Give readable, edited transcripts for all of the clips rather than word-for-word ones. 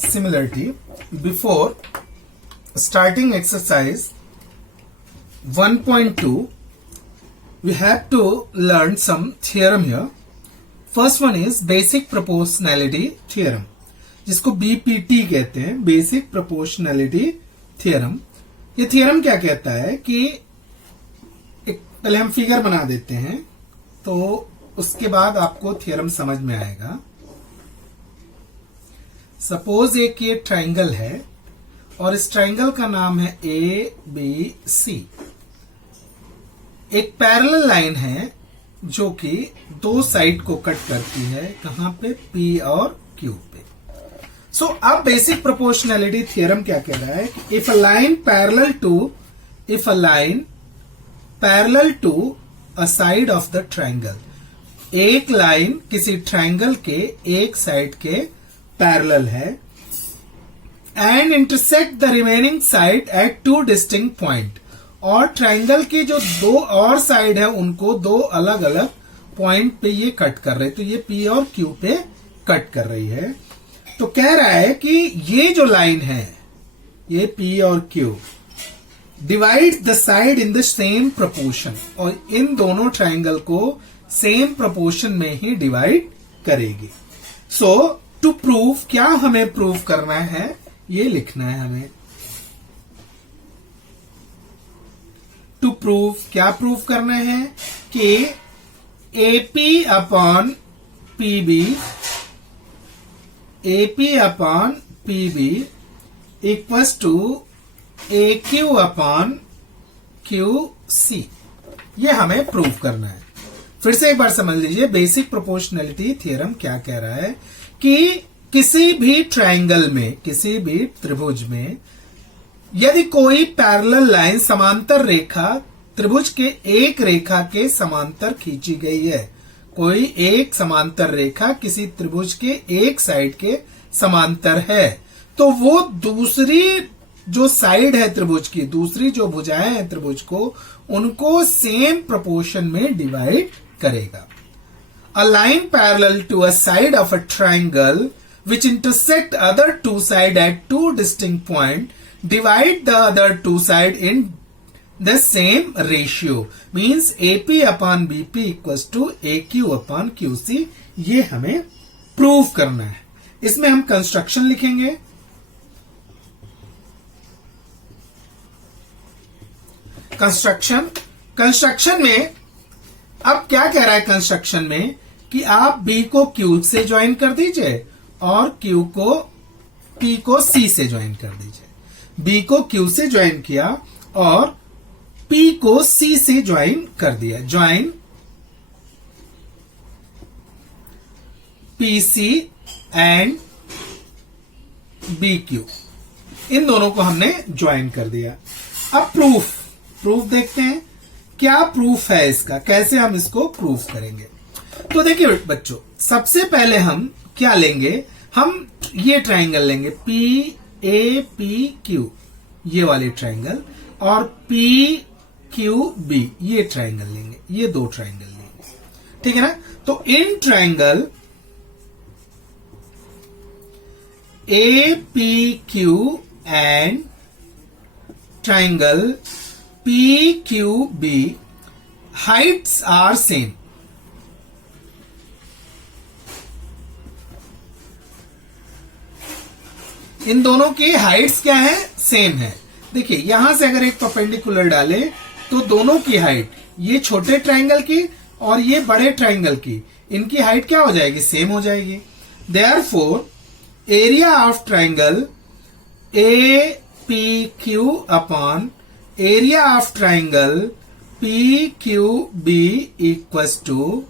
similarity, before starting exercise 1.2, we have to learn some theorem here. First one is basic proportionality theorem, जिसको BPT कहते हैं, basic proportionality theorem. ये theorem क्या कहता है कि एक पहले हम फिगर बना देते हैं तो उसके बाद आपको थ्योरम समझ में आएगा. सपोज एक ये ट्राइंगल है और इस ट्राइंगल का नाम है ABC. एक पैरेलल लाइन है जो कि दो साइड को कट करती है. कहां पे? P और Q पे. सो अब बेसिक प्रोपोर्शनैलिटी थ्योरम क्या कह रहा है कि if a line parallel to a side of the triangle, एक लाइन किसी ट्राइंगल के एक साइड के पैरेलल है, and intersect the remaining side at two distinct point, और ट्राइंगल के जो दो और साइड है उनको दो अलग अलग पॉइंट पे ये कट कर रहे. तो ये P और Q पे कट कर रही है. तो कह रहा है कि ये जो लाइन है, ये P और Q, divide the side in the same proportion, और इन दोनों ट्राइंगल को सेम प्रोपोर्शन में ही डिवाइड करेगी. सो टू प्रूव, क्या हमें प्रूव करना है, ये लिखना है हमें. टू प्रूव, क्या प्रूव करना है कि AP upon PB equals to AQ upon QC. ये हमें प्रूव करना है. फिर से एक बार समझ लीजिए, बेसिक प्रोपोर्शनैलिटी थ्योरम क्या कह रहा है कि किसी भी ट्राइंगल में, किसी भी त्रिभुज में यदि कोई पैरेलल लाइन, समांतर रेखा त्रिभुज के एक रेखा के समांतर खींची गई है, कोई एक समांतर रेखा किसी त्रिभुज के एक साइड के समांतर है, तो वो दूसरी जो साइड है त्रिभुज की, दूसरी जो भुजाएं हैं त्रिभुज को, उनको सेम प्रोपोर्शन में डिवाइड करेगा. A line parallel to a side of a triangle which intersect other two side at two distinct point, divide the other two side in the same ratio, means AP upon BP equals to AQ upon QC. ये हमें prove करना है. इसमें हम construction लिखेंगे. Construction में अब क्या कह रहा है कंस्ट्रक्शन में कि आप B को Q से ज्वाइन कर दीजिए और Q को P को C से ज्वाइन कर दीजिए. B को Q से ज्वाइन किया और P को C से ज्वाइन कर दिया. ज्वाइन PC एंड BQ, इन दोनों को हमने ज्वाइन कर दिया. अब प्रूफ देखते हैं क्या प्रूफ है इसका, कैसे हम इसको प्रूफ करेंगे. तो देखिए बच्चों, सबसे पहले हम क्या लेंगे, हम ये ट्राइंगल लेंगे PAPQ, ये वाले ट्राइंगल, और PQB, ये ट्राइंगल लेंगे. ये दो ट्राइंगल लेंगे, ठीक है ना. तो in triangle APQ and triangle PQB heights are same. इन दोनों की हाइट्स क्या है? सेम है. देखिए यहां से अगर एक परपेंडिकुलर डाले तो दोनों की हाइट, ये छोटे ट्राइंगल की और ये बड़े ट्राइंगल की, इनकी हाइट क्या हो जाएगी? सेम हो जाएगी. Therefore area of triangle APQ upon area of triangle PQB equals to,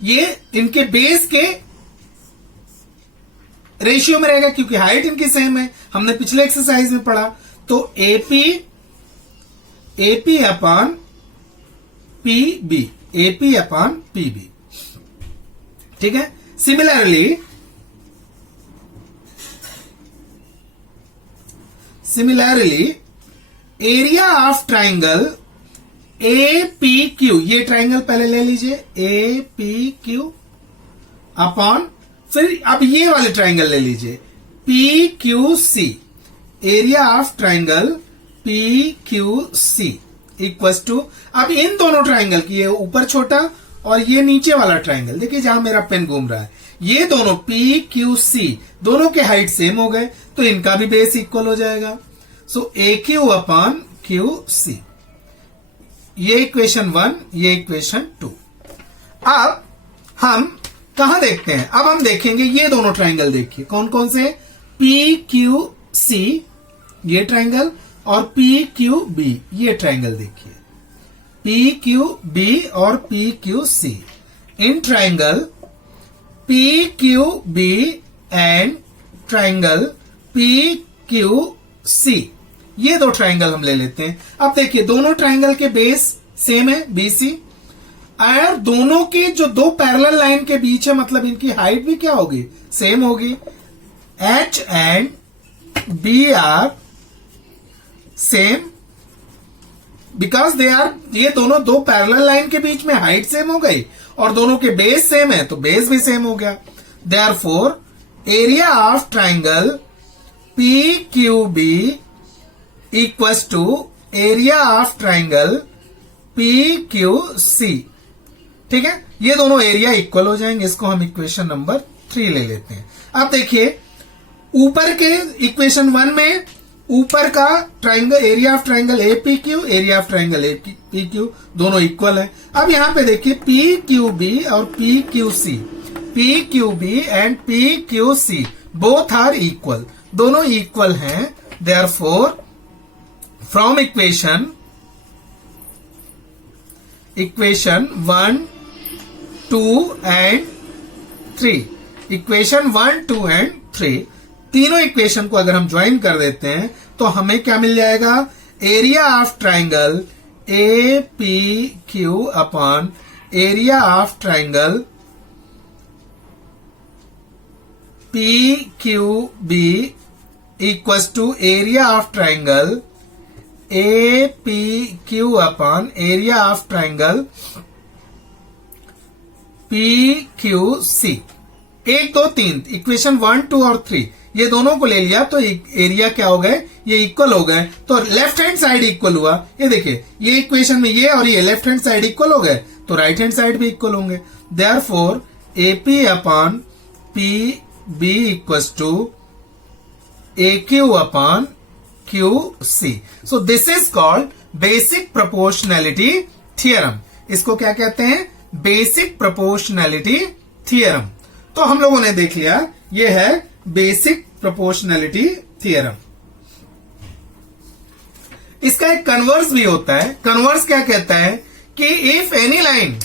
ये इनके बेस के रेशियो में रहेगा क्योंकि हाइट इनकी सेम है, हमने पिछले एक्सरसाइज में पढ़ा. तो AP अपॉन PB, ठीक है. Similarly area of triangle APQ, ये ट्राइंगल पहले ले लीजिए, APQ अपॉन, फिर अब ये वाले ट्राइंगल ले लीजिए P Q C, area of triangle P Q C equals to, अब इन दोनों ट्राइंगल की, ये ऊपर छोटा और ये नीचे वाला ट्राइंगल, देखिए जहां मेरा पेन घूम रहा है, ये दोनों पी क्यू सी दोनों के हाइट सेम हो गए, तो इनका भी बेस इक्वल हो जाएगा। सो ए क्यू अपॉन क्यू सी, ये इक्वेशन 1, ये इक्वेशन 2। अब हम कहां देखते हैं, अब हम देखेंगे ये दोनों ट्राइंगल, देखिए कौन कौन से, पी क्यू सी ये ट्राइंगल और पी क्यू बी ये ट्राइंगल, देखिए पी क्यू बी और P Q C, in triangle P Q B and triangle P Q C, ये दो ट्राइंगल हम ले लेते हैं। अब देखिए दोनों ट्राइंगल के बेस सेम है बीसी, और दोनों के जो दो पैरेलल लाइन के बीच है, मतलब इनकी हाइट भी क्या होगी, सेम होगी। H and B are same because they are, ये दोनों दो पैरेलल लाइन के बीच में हाइट सेम हो गई और दोनों के बेस सेम है, तो बेस भी सेम हो गया। Therefore area of triangle P Q B equals to area of triangle P Q C, ठीक है, ये दोनों एरिया इक्वल हो जाएंगे। इसको हम इक्वेशन नंबर 3 ले लेते हैं। अब देखिए ऊपर के इक्वेशन 1 में ऊपर का triangle, area of triangle A P Q, area of triangle A P Q दोनों इक्वल है। अब यहां पे देखिए पी क्यू बी और P Q C, P Q B and P Q C both are equal, दोनों इक्वल हैं। Therefore from equation 1, 2 and 3, equation 1, 2 and 3 तीनों इक्वेशन को अगर हम ज्वाइन कर देते हैं तो हमें क्या मिल जाएगा, area of triangle A P Q upon area of triangle P Q B equals to area of triangle A P Q upon area of triangle P Q C. 1, 2, 3 equation 1, 2 और 3 ये दोनों को ले लिया तो एरिया क्या हो गए, ये इक्वल हो गए, तो लेफ्ट हैंड साइड इक्वल हुआ। ये देखिए ये इक्वेशन में ये और ये लेफ्ट हैंड साइड इक्वल हो गए, तो राइट हैंड साइड भी इक्वल होंगे। Therefore AP upon P B equals to AQ upon QC। So this is called basic proportionality theorem. इसको क्या कहते हैं, बेसिक प्रोपोर्शनैलिटी थियरम। तो हम लोगों ने देख लिया ये है बेसिक प्रोपोर्शनैलिटी थियरम। इसका एक कन्वर्स भी होता है। कन्वर्स क्या कहता है कि इफ एनी लाइन,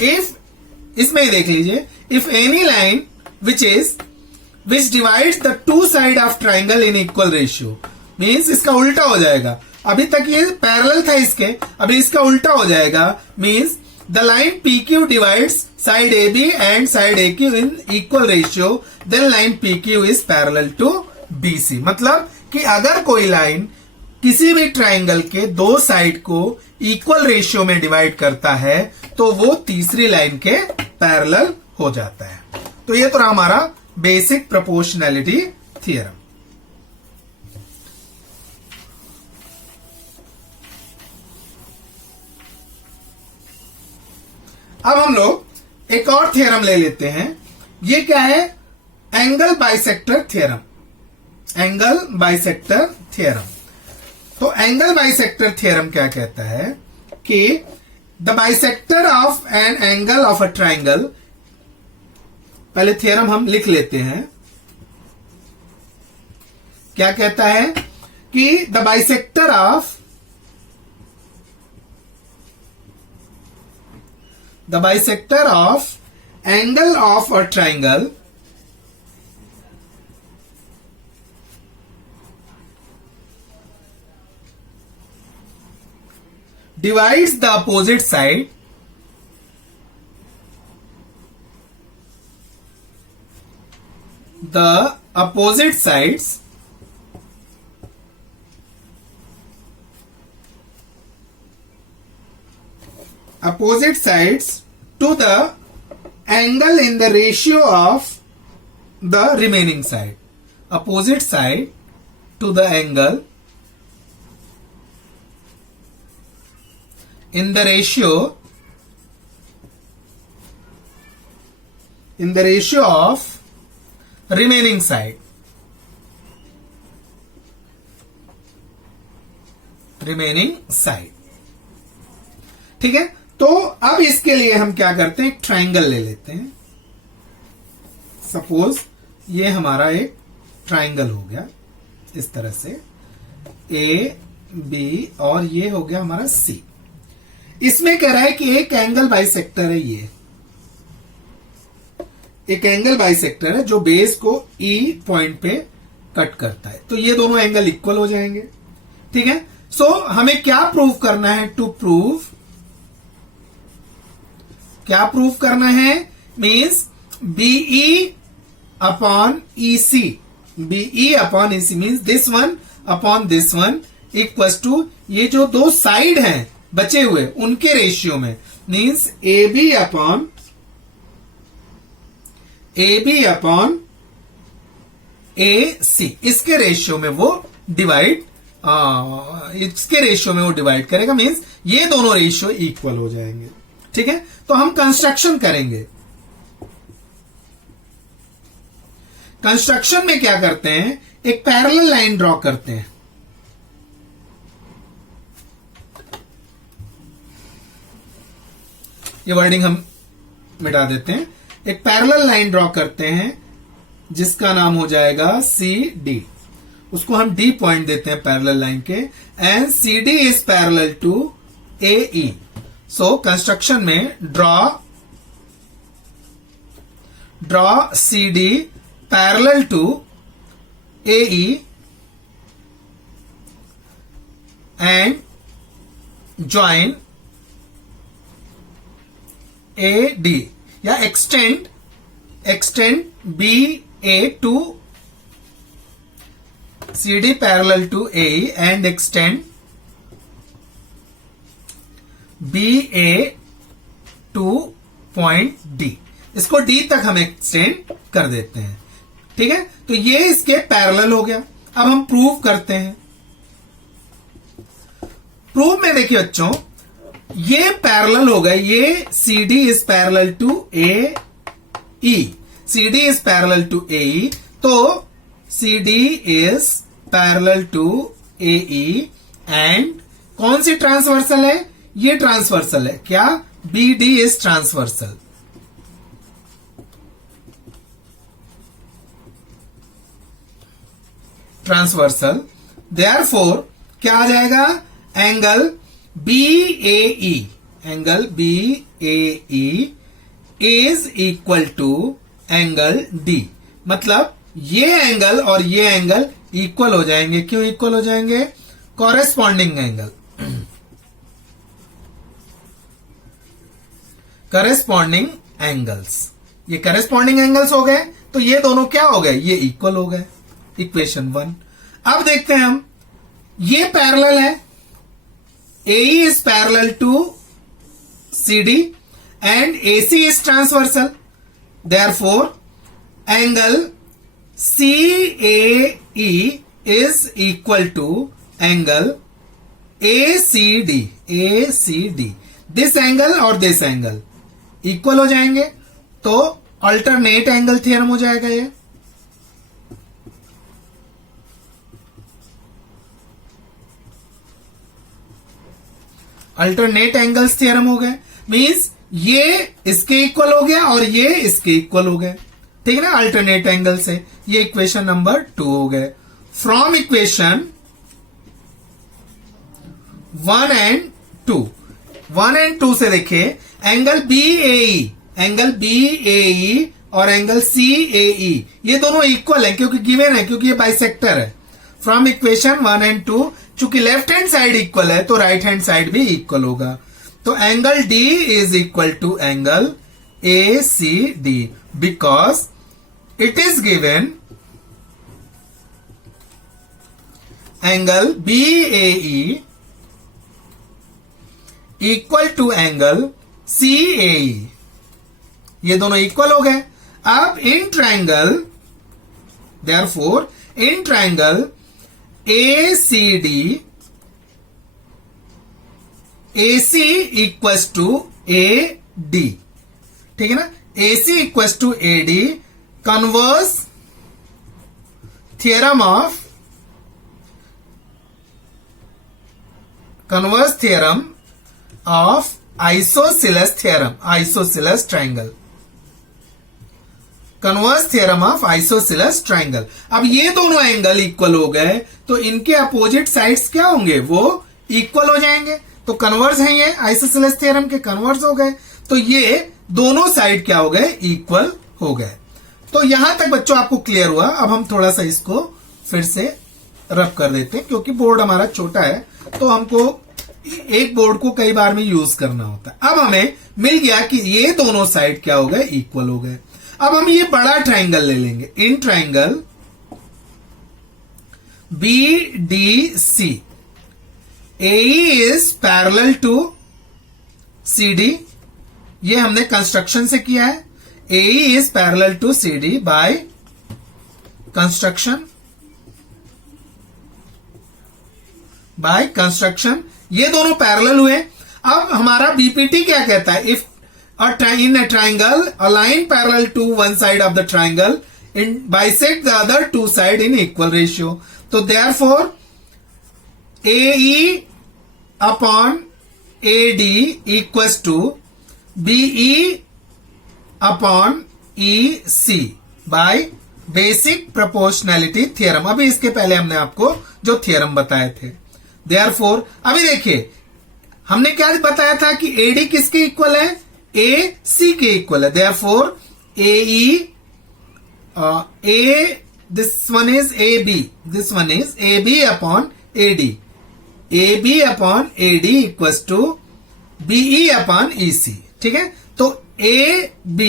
इफ इसमें ही देख लीजिए, if any line which divides the two side of triangle in equal ratio, means इसका उल्टा हो जाएगा। अभी तक ये पैरेलल था इसके, अभी इसका उल्टा हो जाएगा। Means the line PQ divides side AB and side AQ in equal ratio, then line PQ is parallel to BC। मतलब कि अगर कोई लाइन किसी भी ट्राइंगल के दो साइड को इक्वल रेशियो में डिवाइड करता है तो वो तीसरी लाइन के पैरेलल हो जाता है। तो ये तो रहा हमारा बेसिक प्रोपोर्शनैलिटी थियरम। अब हम लोग एक और थ्योरम ले लेते हैं। ये क्या है, angle bisector theorem. Angle bisector theorem. तो एंगल बाइसेक्टर थ्योरम क्या कहता है कि the bisector of an angle of a triangle, पहले थ्योरम हम लिख लेते हैं। क्या कहता है कि the bisector of angle of a triangle divides the opposite side opposite sides to the angle in the ratio of the remaining side। opposite side to the angle in the ratio of remaining side. ठीक है, तो अब इसके लिए हम क्या करते हैं, एक ट्रायंगल ले लेते हैं. सपोज ये हमारा एक ट्रायंगल हो गया इस तरह से, ए बी और ये हो गया हमारा सी. इसमें कह रहा है कि एक एंगल बाइसेक्टर है, ये एक एंगल बाइसेक्टर है जो बेस को ई पॉइंट पे कट करता है. तो ये दोनों एंगल इक्वल हो जाएंगे. ठीक है, सो हमें क्या प्रूव करना है, क्या प्रूव करना है, means B E upon E C, B E upon E C means this one upon this one equal to ये जो दो साइड हैं बचे हुए उनके रेशियो में, मीन्स ए बी अपॉन ए सी, इसके रेशियो में वो डिवाइड करेगा. मीन्स ये दोनों रेशियो इक्वल हो जाएंगे. ठीक है, तो हम कंस्ट्रक्शन करेंगे. कंस्ट्रक्शन में क्या करते हैं, एक पैरेलल लाइन ड्रॉ करते हैं. ये वर्डिंग हम मिटा देते हैं. एक पैरेलल लाइन ड्रॉ करते हैं जिसका नाम हो जाएगा सी डी. उसको हम डी पॉइंट देते हैं पैरेलल लाइन के. And C D is parallel to A E. So construction में draw C D parallel to A E and join A D, या extend B A to C D parallel to A and extend B A to point D. इसको D तक हम extend कर देते हैं. ठीक है, तो ये इसके पैरेलल हो गया. अब हम प्रूव करते हैं. प्रूव में देखिए बच्चों, ये पैरेलल हो गए, ये C D is parallel to A E, C D is parallel to A E. तो C D is parallel to A E and कौन सी ट्रांसवर्सल है, ये ट्रांसवर्सल है. क्या, B D is transversal. Therefore क्या आ जाएगा, angle B A E is equal to angle D. मतलब ये एंगल और ये एंगल इक्वल हो जाएंगे. क्यों इक्वल हो जाएंगे, कॉरेस्पॉन्डिंग एंगल, करेस्पॉन्डिंग एंगल्स. ये करेस्पॉन्डिंग एंगल्स हो गए, तो ये दोनों क्या हो गए, ये इक्वल हो गए. इक्वेशन 1. अब देखते हैं हम, ये पैरेलल है, AE is parallel to CD and AC is transversal. Therefore, angle CAE is equal to angle ACD. This angle और this angle equal हो जाएंगे, तो alternate angle theorem हो जाएगा ये. अल्टरनेट एंगल्स थ्योरम हो गए, मींस ये इसके इक्वल हो गया और ये इसके इक्वल हो गए. ठीक है ना, अल्टरनेट एंगल से. ये इक्वेशन नंबर 2 हो गए. फ्रॉम इक्वेशन 1 and 2 से देखिए, एंगल BAE और एंगल CAE ये दोनों इक्वल है, क्योंकि गिवन है, क्योंकि ये बाइसेक्टर है. फ्रॉम इक्वेशन 1 and 2, चूंकि लेफ्ट हैंड साइड इक्वल है तो राइट हैंड साइड भी इक्वल होगा. तो angle D is equal to angle ACD because it is given angle BAE equal to angle CAE. ये दोनों इक्वल हो गए. अब in triangle, therefore in triangle ACD AC equals to AD, ठीक है ना। AC equals to AD, converse theorem of isosceles theorem, isosceles triangle, converse theorem of isosceles triangle. अब ये दोनों एंगल इक्वल हो गए तो इनके अपोजिट साइड्स क्या होंगे, वो इक्वल हो जाएंगे। तो कन्वर्स है ये आइसोसेलेस थ्योरम के, कन्वर्स हो गए तो ये दोनों साइड क्या हो गए, इक्वल हो गए। तो यहां तक बच्चों आपको क्लियर हुआ। अब हम थोड़ा सा इसको फिर से रब कर देते हैं, क्योंकि बोर्ड हमारा छोटा है तो हमको एक बोर्ड को कई बार में यूज करना होता है। अब हमें मिल गया कि ये दोनों साइड क्या हो गए, इक्वल हो गए। अब हम ये बड़ा ट्राइंगल ले लेंगे। In triangle BDC AE is parallel to CD, ये हमने कंस्ट्रक्शन से किया है। AE is parallel to CD by construction, ये दोनों पैरेलल हुए। अब हमारा BPT क्या कहता है, if in a triangle a line parallel to one side of the triangle bisect the other two side in equal ratio. So therefore AE upon AD equals to BE upon EC by basic proportionality theorem. अभी इसके पहले हमने आपको जो theorem बताए थे। Therefore अभी देखिए हमने क्या बताया था कि AD किसके इक्वल है, AC के इक्वल है। Therefore AE this one is AB, this one is AB upon AD, AB upon AD equals to BE upon EC, ठीक है। तो AB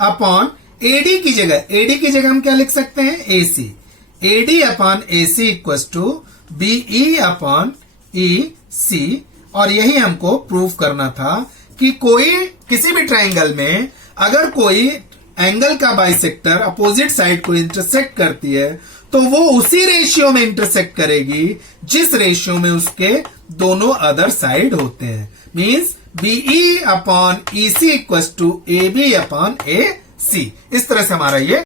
upon AD की जगह हम क्या लिख सकते हैं, AC, AD upon AC equals to BE upon EC। और यही हमको प्रूव करना था कि कोई किसी भी ट्राइंगल में अगर कोई एंगल का बाइसेक्टर अपोजिट साइड को इंटरसेक्ट करती है तो वो उसी रेशियो में इंटरसेक्ट करेगी जिस रेशियो में उसके दोनों अदर साइड होते हैं। Means BE upon EC equals to AB upon AC। इस तरह से हमारा ये